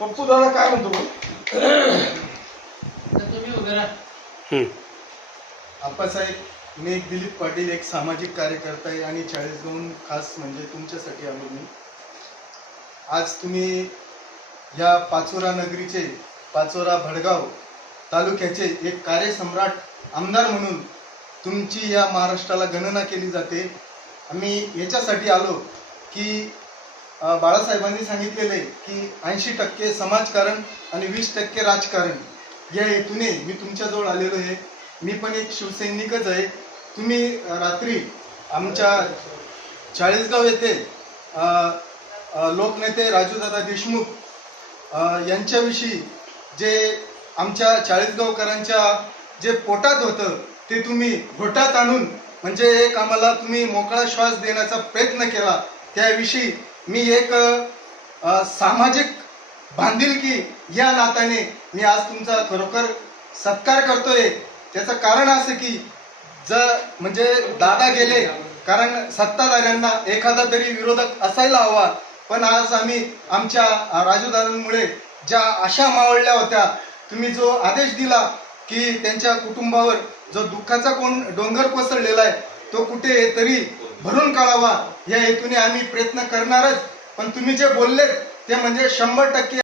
पप्पू दादा काय म्हणतो तुम्ही उभे राहा. हं. आप्पासाहेब मी एक दिलीप पाटील एक सामाजिक कार्यकर्ता आहे आणि चाळीसगावहून खास म्हणजे तुमच्यासाठी आलो मी. आज तुम्ही या पाचोरा नगरीचे पाचोरा भडगाव तालुक्याचे एक कार्यसम्राट आमदार म्हणून तुमची या महाराष्ट्राला गणना केली जाते. आम्ही याच्यासाठी आलो की बाळासाहेबांनी सांगितलेले की ऐंशी टक्के समाजकारण आणि वीस टक्के राजकारण या हेतूने मी तुमच्याजवळ आलेलो आहे. मी पण एक शिवसैनिकच आहे. तुम्ही रात्री आमच्या चाळीसगाव येथे लोकनेते राजूदादा देशमुख यांच्याविषयी जे आमच्या चाळीसगावकरांच्या जे पोटात होतं ते तुम्ही घोटात आणून म्हणजे एक आम्हाला तुम्ही मोकळा श्वास देण्याचा प्रयत्न केला त्याविषयी मी एक सामाजिक बांधिलकी या नात्याने मी आज तुमचा खरोखर सत्कार करतोय. त्याचं कारण असं की जर म्हणजे दादा गेले कारण सत्ताधाऱ्यांना एखादा तरी विरोधक असायला हवा. पण आज आम्ही आमच्या राजूदारांमुळे ज्या आशा मावळल्या होत्या तुम्ही जो आदेश दिला की त्यांच्या कुटुंबावर जो दुःखाचा कोण डोंगर कोसळलेला आहे तो कुठे तरी भरून काढावा. या हेतूने आम्ही प्रयत्न करणारच. पण तुम्ही जे बोललेत ते म्हणजे शंभर टक्के